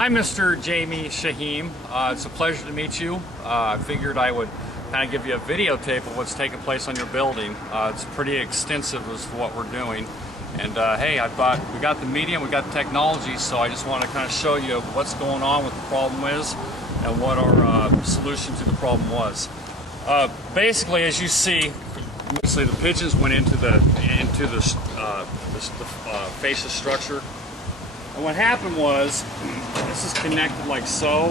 Hi, Mr. Jamie Shaheen. It's a pleasure to meet you. I figured I would kind of give you a videotape of what's taking place on your building. It's pretty extensive as to what we're doing. And hey, we got the medium, we got the technology, so I just want to kind of show you what's going on, what the problem is, and what our solution to the problem was. Basically, as you see, mostly the pigeons went into the fascia structure. And what happened was, this is connected like so.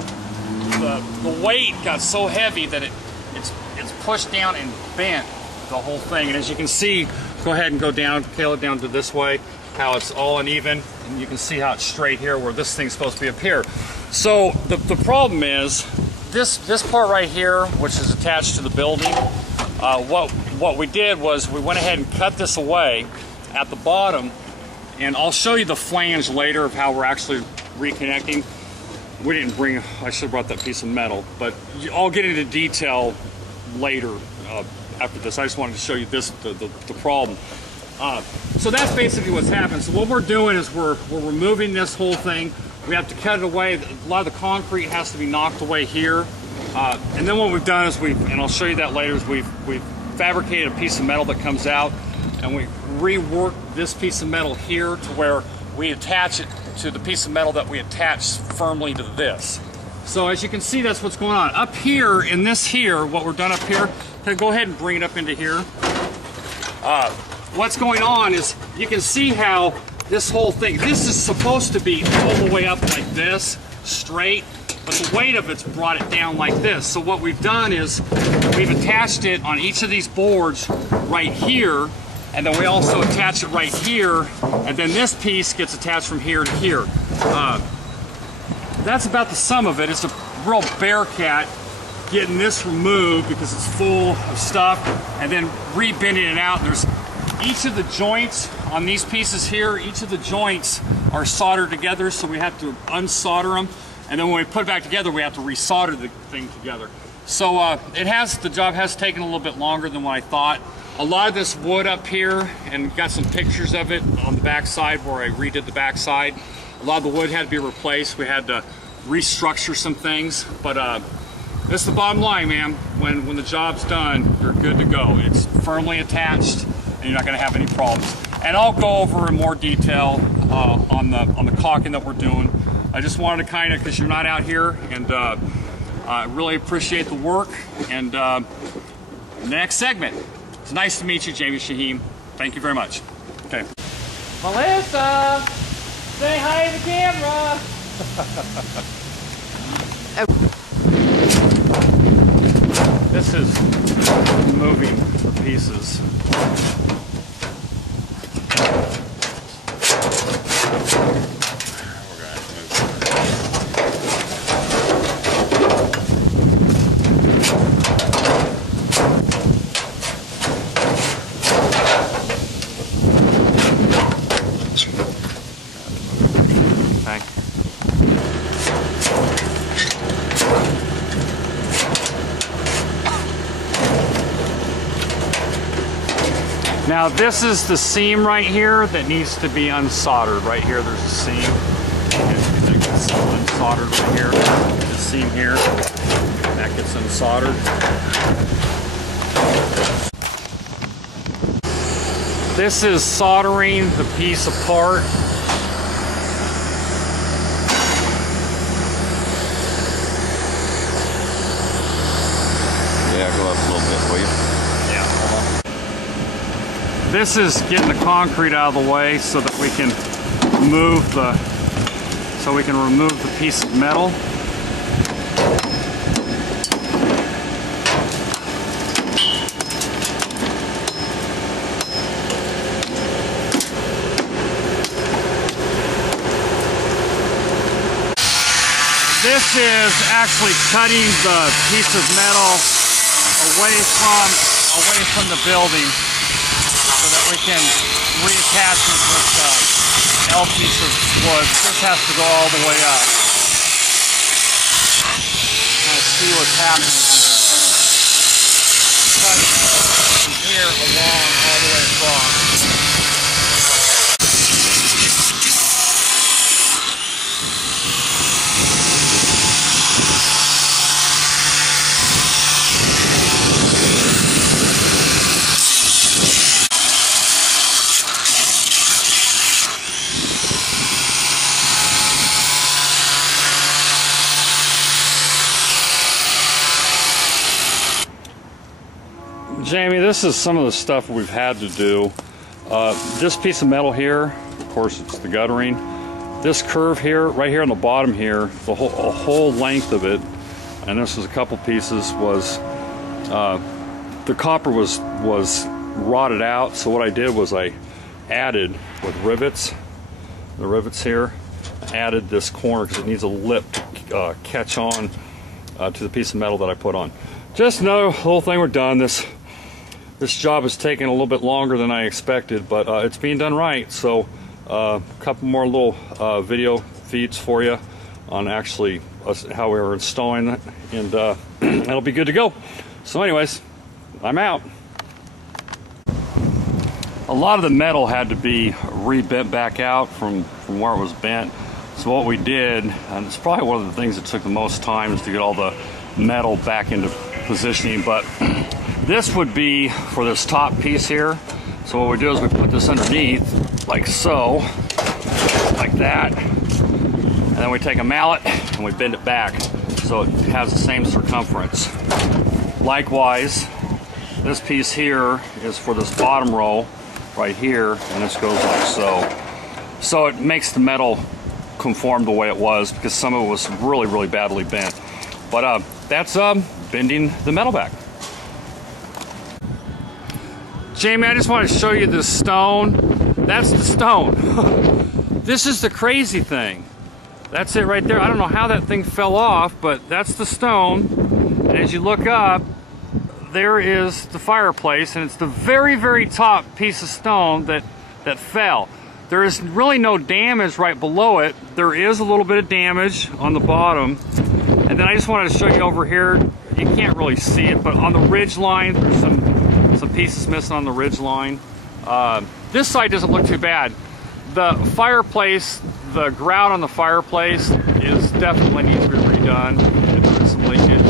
The weight got so heavy that it's pushed down and bent the whole thing. And as you can see, go ahead and go down, scale it down to this way, how it's all uneven, and you can see how it's straight here, where this thing's supposed to be up here. So the problem is this part right here, which is attached to the building. What we did was we went ahead and cut this away at the bottom. And I'll show you the flange later of how we're actually reconnecting. We didn't bring, I should have brought that piece of metal, but I'll get into detail later after this. I just wanted to show you this, the problem. So that's basically what's happened. So what we're doing is we're removing this whole thing. We have to cut it away. A lot of the concrete has to be knocked away here. And then what we've done is and I'll show you that later, is we've fabricated a piece of metal that comes out, and we rework this piece of metal here to where we attach it to the piece of metal that we attach firmly to this. So as you can see, that's what's going on. Up here, in this here, what we're done up here, can I go ahead and bring it up into here? What's going on is, you can see how this whole thing, this is supposed to be all the way up like this, straight, but the weight of it's brought it down like this. So what we've done is, we've attached it on each of these boards right here, and then we also attach it right here, and then this piece gets attached from here to here. That's about the sum of it. It's a real bear cat getting this removed because it's full of stuff, and then re-bending it out. There's each of the joints on these pieces here, each of the joints are soldered together, so we have to unsolder them, and then when we put it back together, we have to resolder the thing together. So the job has taken a little bit longer than what I thought. A lot of this wood up here, and got some pictures of it on the back side where I redid the back side. A lot of the wood had to be replaced. We had to restructure some things, but this is the bottom line, man. When the job's done, you're good to go. It's firmly attached, and you're not going to have any problems. And I'll go over in more detail on the caulking that we're doing. I just wanted to kind of, because you're not out here, and I really appreciate the work. And next segment. It's nice to meet you, Jamie Shaheen. Thank you very much. Okay. Melissa, say hi to the camera. This is moving the pieces. Now this is the seam right here that needs to be unsoldered. Right here there's a seam. It gets unsoldered right here. The seam here, that gets unsoldered. This is soldering the piece apart. Yeah, go up a little bit, will you? Yeah, hold on. This is getting the concrete out of the way so that we can remove the piece of metal. This is actually cutting the piece of metal away from the building, so that we can reattach it with the L piece of wood. This has to go all the way up. Kind of see what's happening. Cut from here along all the way across. Jamie, this is some of the stuff we've had to do. This piece of metal here, of course it's the guttering. This curve here, right here on the bottom here, the whole length of it, and this was a couple pieces, was the copper was rotted out. So what I did was I added with rivets, the rivets here, added this corner because it needs a lip to catch on to the piece of metal that I put on. Just know, whole thing we're done. This job is taking a little bit longer than I expected, but it's being done right. So a couple more little video feeds for you on actually how we were installing it, and it'll be good to go. So anyways, I'm out. A lot of the metal had to be re-bent back out from where it was bent. So what we did, and it's probably one of the things that took the most time, is to get all the metal back into positioning. But this would be for this top piece here. So what we do is we put this underneath, like so, like that. And then we take a mallet and we bend it back so it has the same circumference. Likewise, this piece here is for this bottom row right here, and this goes like so. So it makes the metal conform the way it was, because some of it was really, really badly bent. But that's bending the metal back. Jamie, I just want to show you this stone. That's the stone. This is the crazy thing. That's it right there. I don't know how that thing fell off, but that's the stone. And as you look up, there is the fireplace, and it's the very, very top piece of stone that fell. There is really no damage right below it. There is a little bit of damage on the bottom. And then I just wanted to show you over here. You can't really see it, but on the ridge line, there's some pieces missing on the ridge line. This side doesn't look too bad. The fireplace, the grout on the fireplace definitely needs to be redone. There's some leakage.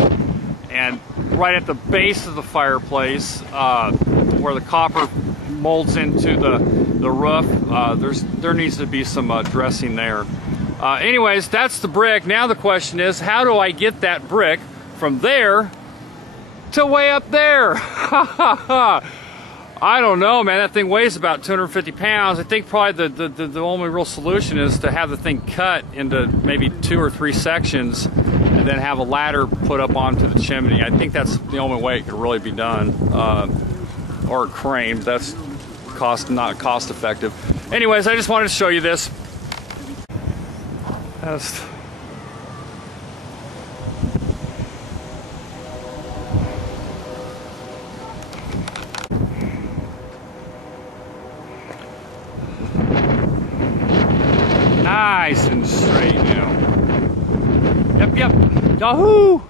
And right at the base of the fireplace, where the copper molds into the roof, there needs to be some dressing there. Anyways, that's the brick. Now the question is, how do I get that brick from there to way up there? I don't know, man. That thing weighs about 250 pounds. I think probably the only real solution is to have the thing cut into maybe 2 or 3 sections and then have a ladder put up onto the chimney. I think that's the only way it could really be done. Or a crane. That's not cost effective. Anyways, I just wanted to show you this. Nice and straight now. Yep. Yahoo!